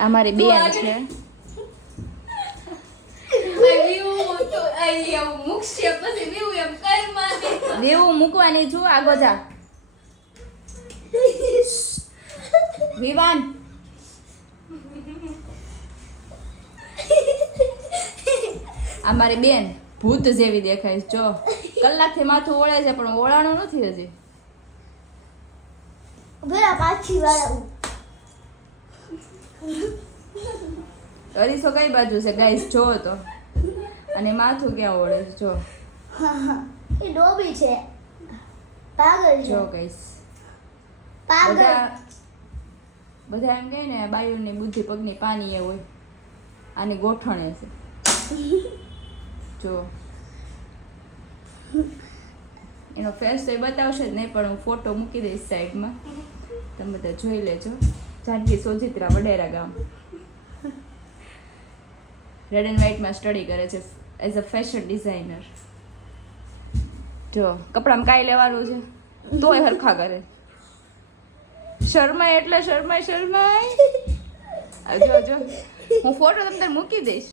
આ મારી બેન છે. દેવું મૂકવાની છું. આગો જા વિવાન. આ મારી બેન ભૂત જેવી દેખાય છે. જો કલાકથી માથું ઓળે છે પણ ઓળાણું નથી હજી. પાછી વાળું અરીસો કઈ બાજુ છે ગાઈસ જો તો. અને માથું ક્યાં ઓળે છે જો. એ ડોબી છે, પાગલ છે. જો ગાઈસ પાગલ. બધા એમ કહે ને બાયુની બુદ્ધિ પગની પાની એ હોય. આની ગોઠણે છે જો. એનો ફેસ તો એ બતાવશે જ નહીં પણ હું ફોટો મૂકી દઈશ સાઈડમાં, તમે બધા જોઈ લેજો. જાનકી સોજિત્રા, વડેરા ગામ. રેડ એન્ડ વ્હાઇટમાં સ્ટડી કરે છે એઝ અ ફેશન ડિઝાઇનર. જો કપડામાં કાંઈ લેવાનું છે તોય હરખા કરે. શરમાય એટલે શરમાય. જો જો હું ફોટો તમને મૂકી દઈશ.